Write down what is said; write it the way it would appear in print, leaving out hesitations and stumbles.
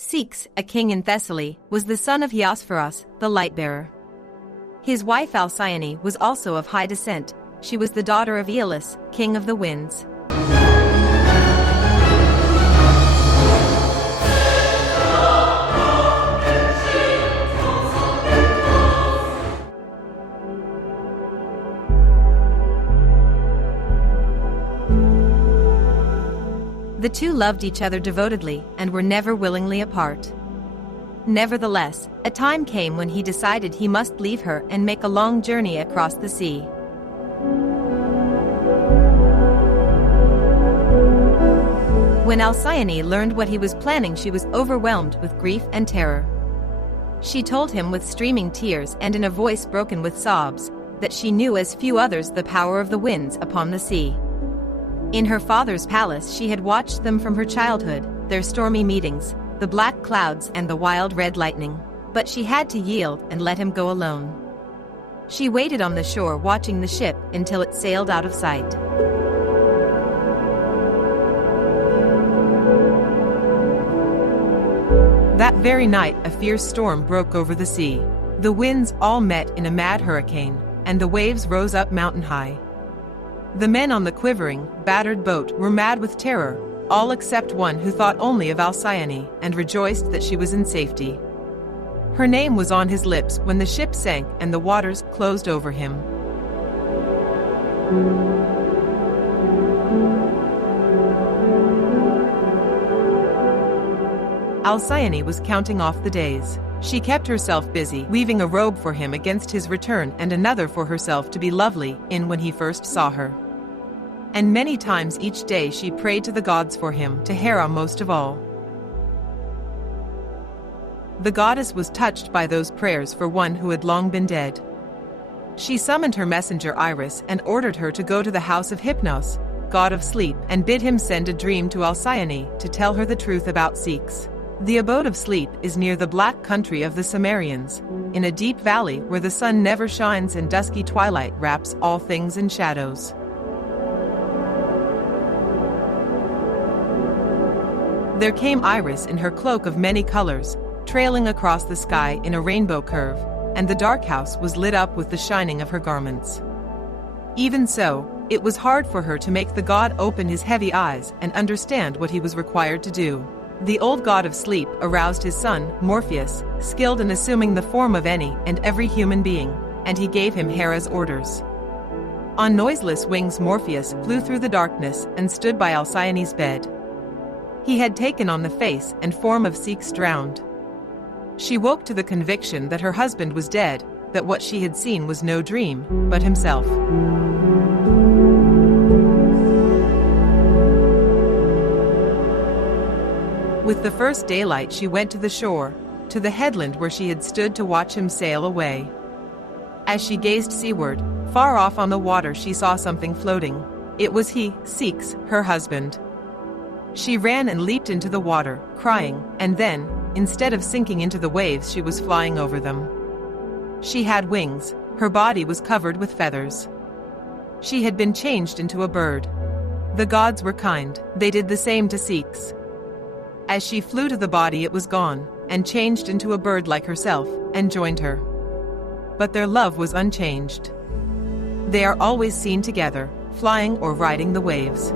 Ceyx, a king in Thessaly, was the son of Hierosphoros, the light-bearer. His wife Alcyone was also of high descent. She was the daughter of Aeolus, king of the winds. The two loved each other devotedly and were never willingly apart. Nevertheless, a time came when he decided he must leave her and make a long journey across the sea. When Halcyon learned what he was planning, she was overwhelmed with grief and terror. She told him with streaming tears and in a voice broken with sobs that she knew as few others the power of the winds upon the sea. In her father's palace she had watched them from her childhood, their stormy meetings, the black clouds and the wild red lightning. But she had to yield and let him go alone. She waited on the shore watching the ship until it sailed out of sight. That very night a fierce storm broke over the sea. The winds all met in a mad hurricane, and the waves rose up mountain high. The men on the quivering, battered boat were mad with terror, all except one who thought only of Halcyon and rejoiced that she was in safety. Her name was on his lips when the ship sank and the waters closed over him. Halcyon was counting off the days. She kept herself busy, weaving a robe for him against his return and another for herself to be lovely in when he first saw her. And many times each day she prayed to the gods for him, to Hera most of all. The goddess was touched by those prayers for one who had long been dead. She summoned her messenger Iris and ordered her to go to the house of Hypnos, god of sleep, and bid him send a dream to Halcyon to tell her the truth about Ceyx. The abode of sleep is near the black country of the Cimmerians, in a deep valley where the sun never shines and dusky twilight wraps all things in shadows. There came Iris in her cloak of many colors, trailing across the sky in a rainbow curve, and the dark house was lit up with the shining of her garments. Even so, it was hard for her to make the god open his heavy eyes and understand what he was required to do. The old god of sleep aroused his son, Morpheus, skilled in assuming the form of any and every human being, and he gave him Hera's orders. On noiseless wings Morpheus flew through the darkness and stood by Halcyon's bed. He had taken on the face and form of Ceyx drowned. She woke to the conviction that her husband was dead, that what she had seen was no dream, but himself. With the first daylight she went to the shore, to the headland where she had stood to watch him sail away. As she gazed seaward, far off on the water she saw something floating. It was he, Ceyx, her husband. She ran and leaped into the water, crying, and then, instead of sinking into the waves she was flying over them. She had wings, her body was covered with feathers. She had been changed into a bird. The gods were kind, they did the same to Ceyx. As she flew to the body it was gone, and changed into a bird like herself, and joined her. But their love was unchanged. They are always seen together, flying or riding the waves.